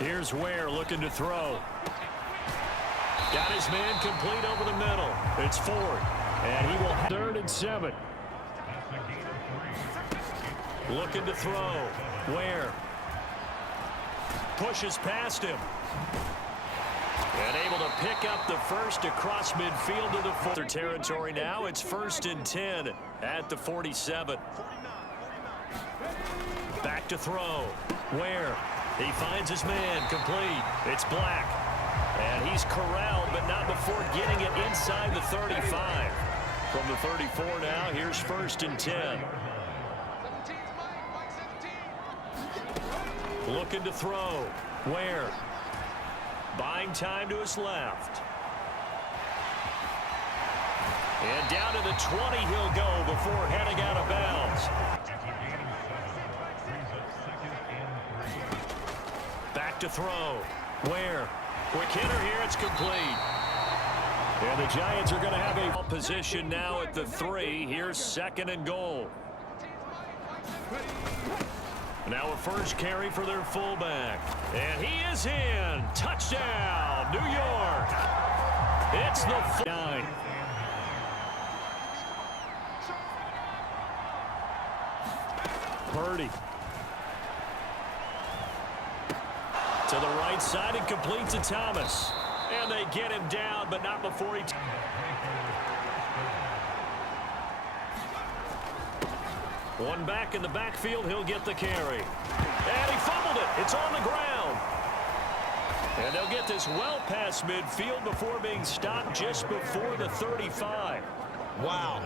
Here's Ware looking to throw. Got his man complete over the middle. It's Ford, and he will have 3rd and 7. Looking to throw. Ware pushes past him. And able to pick up the first across midfield to the 4th territory now. It's 1st and 10 at the 47. Back to throw. Ware. He finds his man complete. It's Black. And he's corralled, but not before getting it inside the 35. From the 34 now, here's 1st and 10. Looking to throw. Ware. Buying time to his left. And down to the 20 he'll go before heading out of bounds. Back to throw. Ware. Quick hitter here. It's complete. And the Giants are going to have a position now at the 3. Here's 2nd and goal. Now a first carry for their fullback. And he is in. Touchdown, New York. It's the 9. Purdy. To the right side and complete to Thomas. And they get him down, but not before he... One back in the backfield, he'll get the carry. And he fumbled it. It's on the ground. And they'll get this well past midfield before being stopped just before the 35. Wow.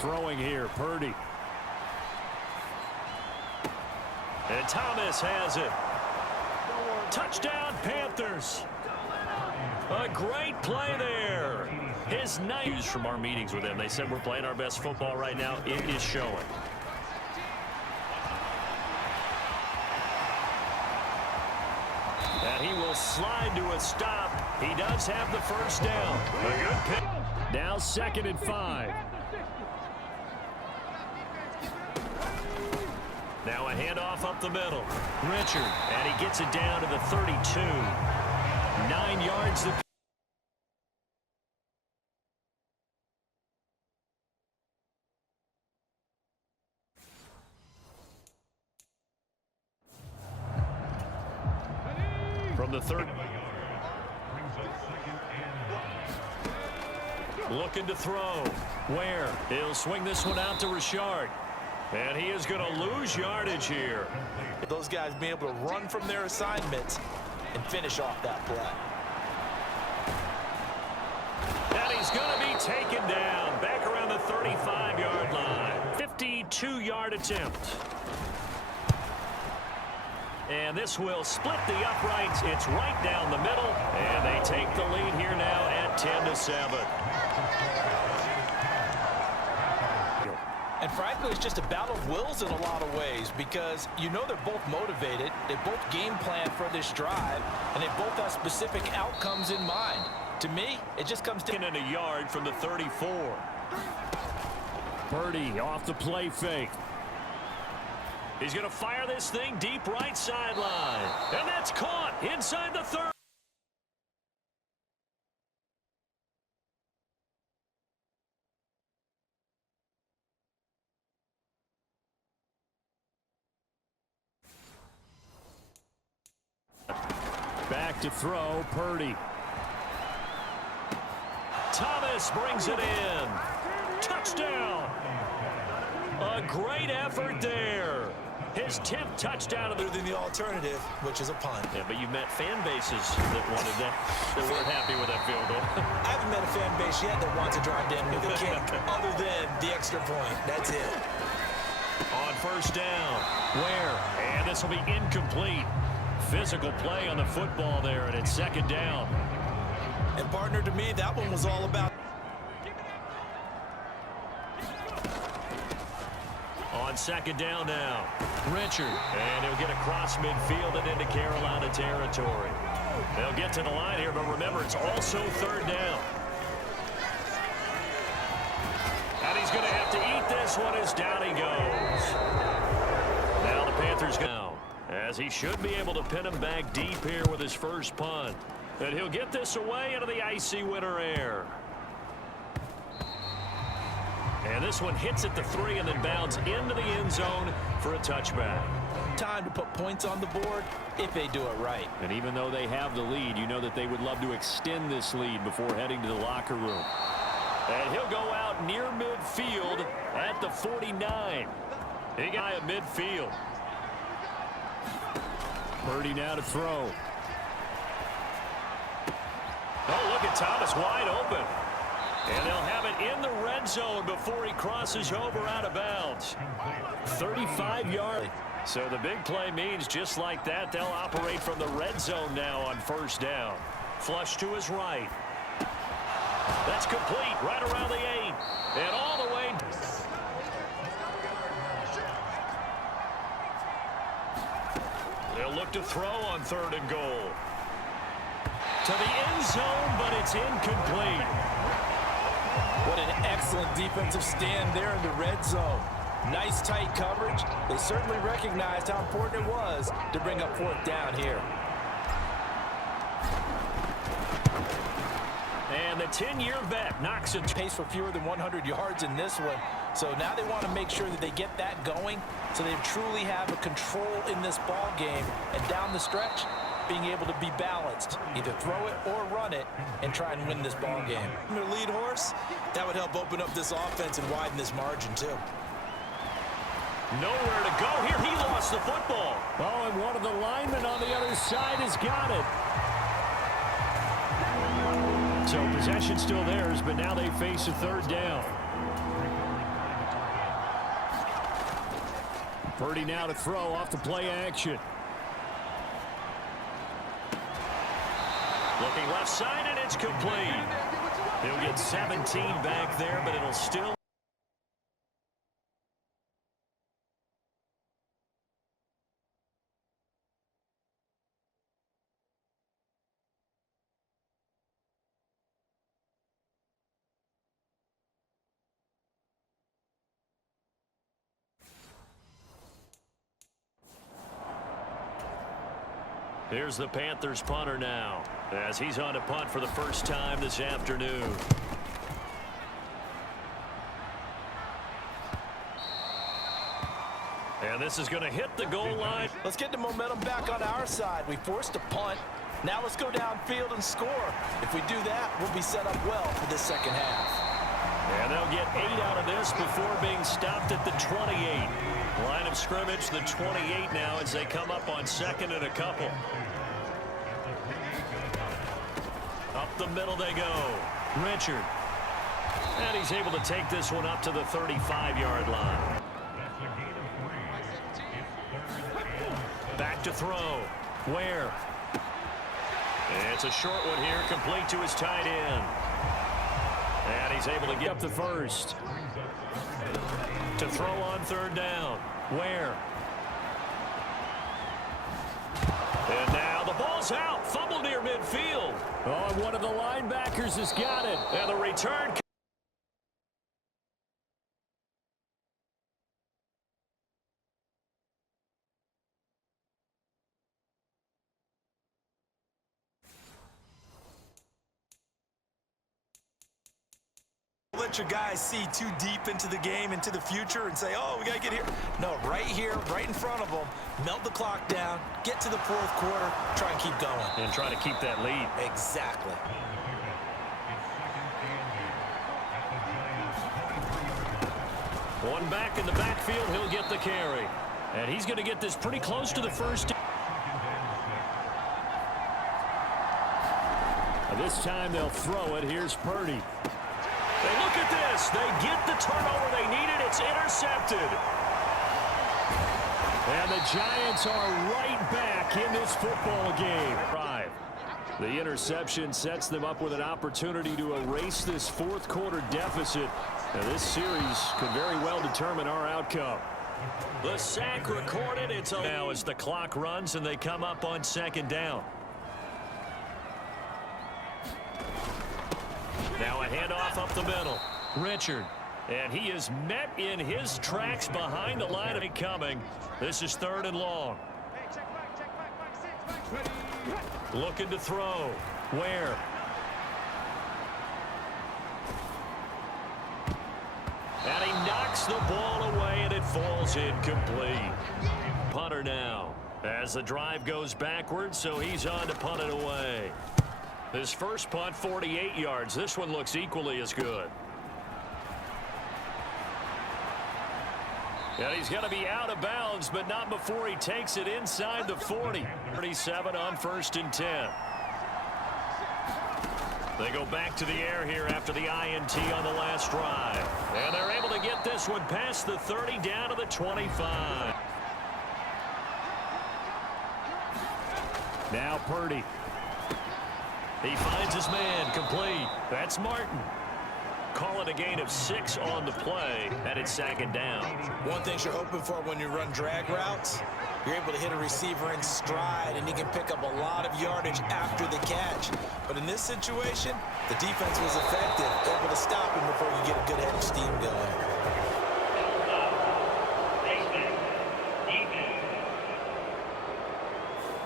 Throwing here, Purdy. And Thomas has it. Touchdown, Panthers. A great play there. His news from our meetings with him. They said we're playing our best football right now. It is showing. And he will slide to a stop. He does have the first down. A good pick. Now 2nd and 5. Now a handoff up the middle. Richard, and he gets it down to the 32. 9 yards. From the 3rd. Looking to throw. Ware? He'll swing this one out to Richard. And he is going to lose yardage here. Those guys being able to run from their assignments and finish off that play. And he's going to be taken down back around the 35-yard line. 52-yard attempt. And this will split the uprights. It's right down the middle. And they take the lead here now at 10-7. And frankly, it's just a battle of wills in a lot of ways because you know they're both motivated. They both game plan for this drive, and they both have specific outcomes in mind. To me, it just comes to... In a yard from the 34. Purdy off the play fake. He's going to fire this thing deep right sideline. And that's caught inside the 30. Back to throw, Purdy. Thomas brings it in. Touchdown. A great effort there. His 10th touchdown other than the alternative, which is a punt. Yeah, but you met fan bases that wanted that, that weren't happy with that field goal. I haven't met a fan base yet that wants to drive down with a kick other than the extra point. That's it. On first down, Ware, and this will be incomplete. Physical play on the football there, and it's 2nd down. And partner, to me, that one was all about. On second down now, Richard. And he'll get across midfield and into Carolina territory. They'll get to the line here, but remember, it's also third down. And he's going to have to eat this one as down he goes. Now the Panthers go, as he should be able to pin him back deep here with his first punt. And he'll get this away into the icy winter air. And this one hits at the 3 and then bounds into the end zone for a touchback. Time to put points on the board if they do it right. And even though they have the lead, you know that they would love to extend this lead before heading to the locker room. And he'll go out near midfield at the 49. Big guy at midfield. Purdy now to throw. Oh, look at Thomas wide open. And they'll have it in the red zone before he crosses over out of bounds. 35 yards. So the big play means just like that, they'll operate from the red zone now on first down. Flush to his right. That's complete right around the 8. And all the way. They'll look to throw on 3rd and goal. To the end zone, but it's incomplete. What an excellent defensive stand there in the red zone. Nice tight coverage. They certainly recognized how important it was to bring up 4th down here. And the 10-year vet knocks it. Pace for fewer than 100 yards in this one. So now they want to make sure that they get that going so they truly have a control in this ball game. And down the stretch, being able to be balanced. Either throw it or run it and try and win this ball game. Their lead horse, that would help open up this offense and widen this margin too. Nowhere to go here. He lost the football. Oh, and one of the linemen on the other side has got it. So possession still theirs, but now they face a 3rd down. Purdy now to throw off the play action. Looking left side, and it's complete. He'll get 17 back there, but it'll still. Here's the Panthers punter now, as he's on to punt for the first time this afternoon. And this is going to hit the goal line. Let's get the momentum back on our side. We forced a punt. Now let's go downfield and score. If we do that, we'll be set up well for this second half. And they'll get 8 out of this before being stopped at the 28. Line of scrimmage, the 28 now as they come up on 2nd and a couple. Up the middle they go. Richard. And he's able to take this one up to the 35-yard line. Back to throw. Where? It's a short one here, complete to his tight end. And he's able to get up the first. To throw on 3rd down. Where? And now the ball's out. Fumble near midfield. Oh, and one of the linebackers has got it. And the return. Let your guys see too deep into the game, into the future, and say, oh, we got to get here. No, right here, right in front of them, melt the clock down, get to the 4th quarter, try and keep going. And try to keep that lead. Exactly. One back in the backfield, he'll get the carry. And he's going to get this pretty close to the first. This time they'll throw it. Here's Purdy. Hey, look at this. They get the turnover they needed. It's intercepted. And the Giants are right back in this football game. Drive. The interception sets them up with an opportunity to erase this fourth quarter deficit. Now, this series could very well determine our outcome. The sack recorded. It's now as the clock runs and they come up on second down. Now a handoff up the middle. Richard. And he is met in his tracks behind the line of it coming. This is third and long. Looking to throw. Where? And he knocks the ball away, and it falls incomplete. Punter now as the drive goes backwards, so he's on to punt it away. His first punt, 48 yards. This one looks equally as good. And he's going to be out of bounds, but not before he takes it inside the 40. 37 on 1st and 10. They go back to the air here after the INT on the last drive. And they're able to get this one past the 30 down to the 25. Now Purdy. He finds his man complete. That's Martin. Call it a gain of 6 on the play, and it's second down. One thing you're hoping for when you run drag routes, you're able to hit a receiver in stride, and he can pick up a lot of yardage after the catch. But in this situation, the defense was effective, able to stop him before you get a good head of steam going.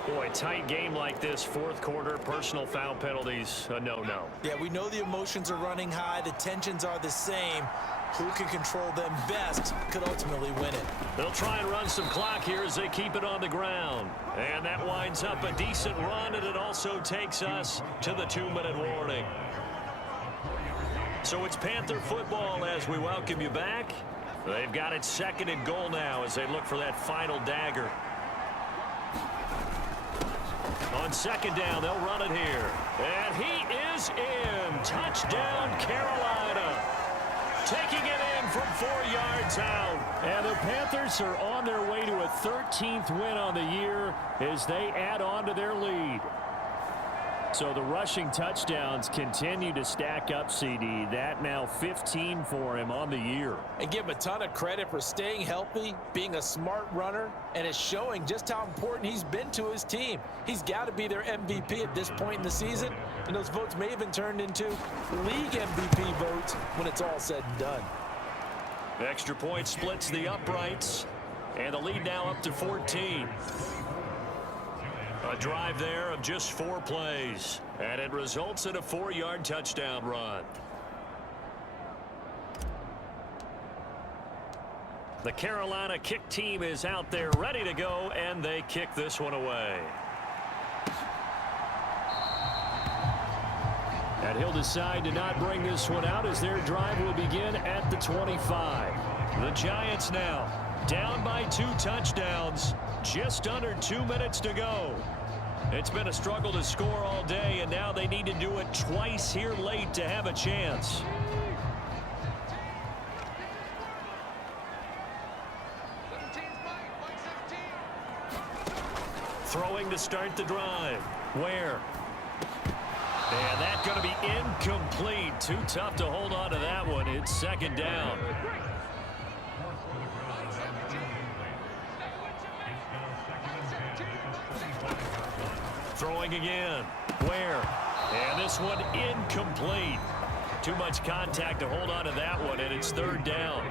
Boy, tight game like this, fourth quarter, personal foul penalties, a no-no. Yeah, we know the emotions are running high. The tensions are the same. Who can control them best could ultimately win it. They'll try and run some clock here as they keep it on the ground. And that winds up a decent run, and it also takes us to the 2-minute warning. So it's Panther football as we welcome you back. They've got it second and goal now as they look for that final dagger. On second down, they'll run it here. And he is in. Touchdown, Carolina. Taking it in from 4 yards out. And the Panthers are on their way to a 13th win on the year as they add on to their lead. So the rushing touchdowns continue to stack up, CD. That now 15 for him on the year. And give him a ton of credit for staying healthy, being a smart runner, and it's showing just how important he's been to his team. He's got to be their MVP at this point in the season, and those votes may even turn into league MVP votes when it's all said and done. Extra point splits the uprights, and the lead now up to 14. A drive there of just 4 plays, and it results in a 4-yard touchdown run. The Carolina kick team is out there ready to go, and they kick this one away. And he'll decide to not bring this one out as their drive will begin at the 25. The Giants now down by 2 touchdowns. Just under 2 minutes to go. It's been a struggle to score all day, and now they need to do it twice here late to have a chance. Throwing to start the drive. Where? And that's going to be incomplete. Too tough to hold on to that one. It's second down. Throwing again. Where? And this one incomplete. Too much contact to hold on to that one, and it's third down.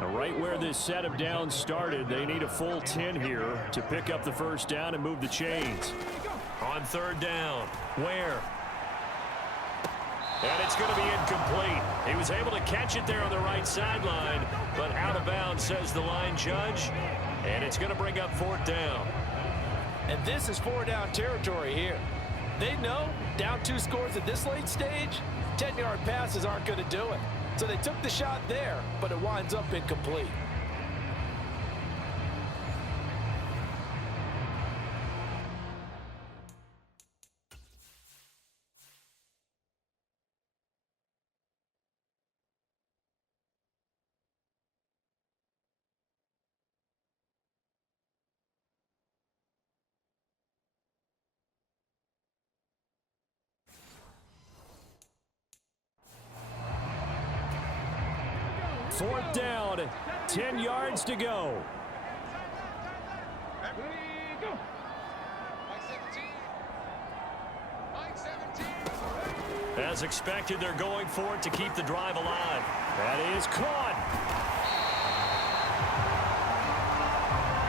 Now, right where this set of downs started, they need a full 10 here to pick up the first down and move the chains. On third down. Where? And it's going to be incomplete. He was able to catch it there on the right sideline, but out of bounds, says the line judge. And it's going to bring up fourth down. And this is 4-down territory here. They know down 2 scores at this late stage, 10-yard passes aren't going to do it. So they took the shot there, but it winds up incomplete. 4th down, 10 yards to go. As expected, they're going for it to keep the drive alive. That is caught.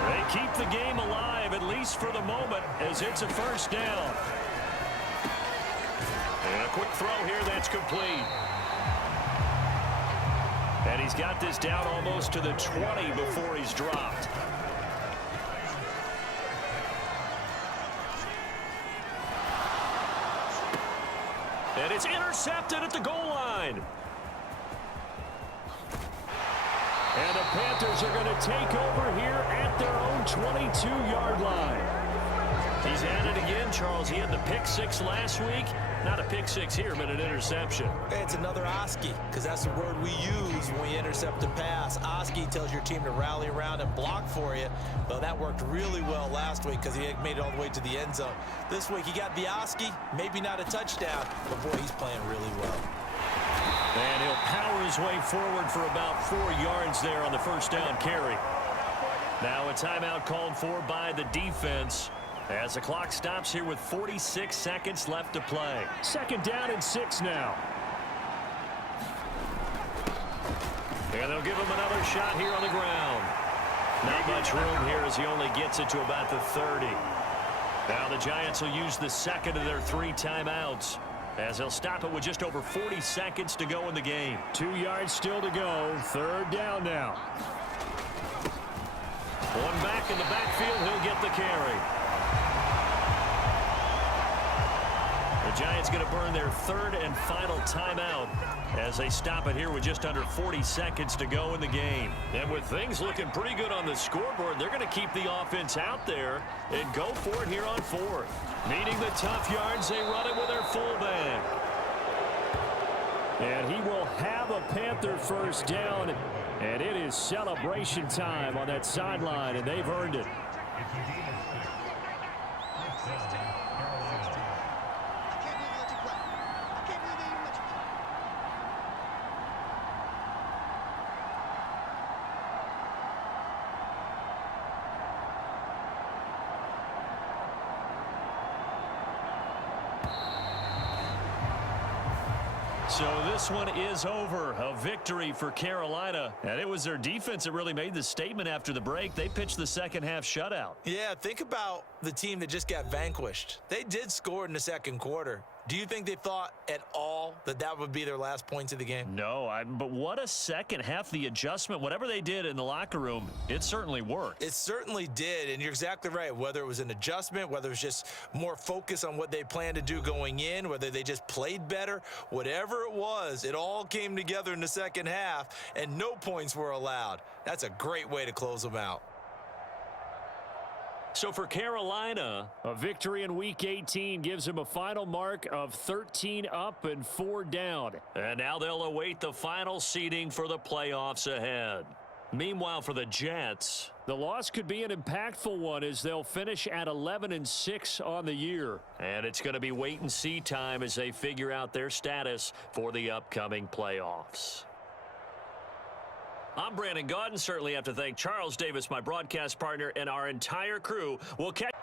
They keep the game alive, at least for the moment, as it's a 1st down. And a quick throw here, that's complete. And he's got this down almost to the 20 before he's dropped. And it's intercepted at the goal line. And the Panthers are going to take over here at their own 22-yard line. He's at it again, Charles. He had the pick 6 last week. Not a pick 6 here, but an interception. It's another Oski, because that's the word we use when we intercept a pass. Oski tells your team to rally around and block for you. Well, that worked really well last week because he made it all the way to the end zone. This week he got the Oski, maybe not a touchdown, but boy, he's playing really well. And he'll power his way forward for about 4 yards there on the 1st down carry. Now a timeout called for by the defense as the clock stops here with 46 seconds left to play. 2nd down and 6 now. And they'll give him another shot here on the ground. Not much room here as he only gets it to about the 30. Now the Giants will use the 2nd of their 3 timeouts, as they'll stop it with just over 40 seconds to go in the game. 2 yards still to go. 3rd down now. One back in the backfield. He'll get the carry. The Giants going to burn their 3rd and final timeout as they stop it here with just under 40 seconds to go in the game. And with things looking pretty good on the scoreboard, they're going to keep the offense out there and go for it here on 4th. Needing the tough yards, they run it with their fullback. And he will have a Panther 1st down, and it is celebration time on that sideline, and they've earned it. So this one is over. A victory for Carolina. And it was their defense that really made the statement after the break. They pitched the 2nd half shutout. Yeah, think about the team that just got vanquished. They did score in the 2nd quarter. Do you think they thought at all that that would be their last points of the game? No, but what a 2nd half. The adjustment, whatever they did in the locker room, it certainly worked. It certainly did, and you're exactly right. Whether it was an adjustment, whether it was just more focus on what they planned to do going in, whether they just played better, whatever it was, it all came together in the 2nd half, and no points were allowed. That's a great way to close them out. So for Carolina, a victory in Week 18 gives them a final mark of 13 up and 4 down. And now they'll await the final seeding for the playoffs ahead. Meanwhile, for the Jets, the loss could be an impactful one as they'll finish at 11-6 on the year. And it's going to be wait-and-see time as they figure out their status for the upcoming playoffs. I'm Brandon Gaudin. Certainly have to thank Charles Davis, my broadcast partner, and our entire crew. We'll catch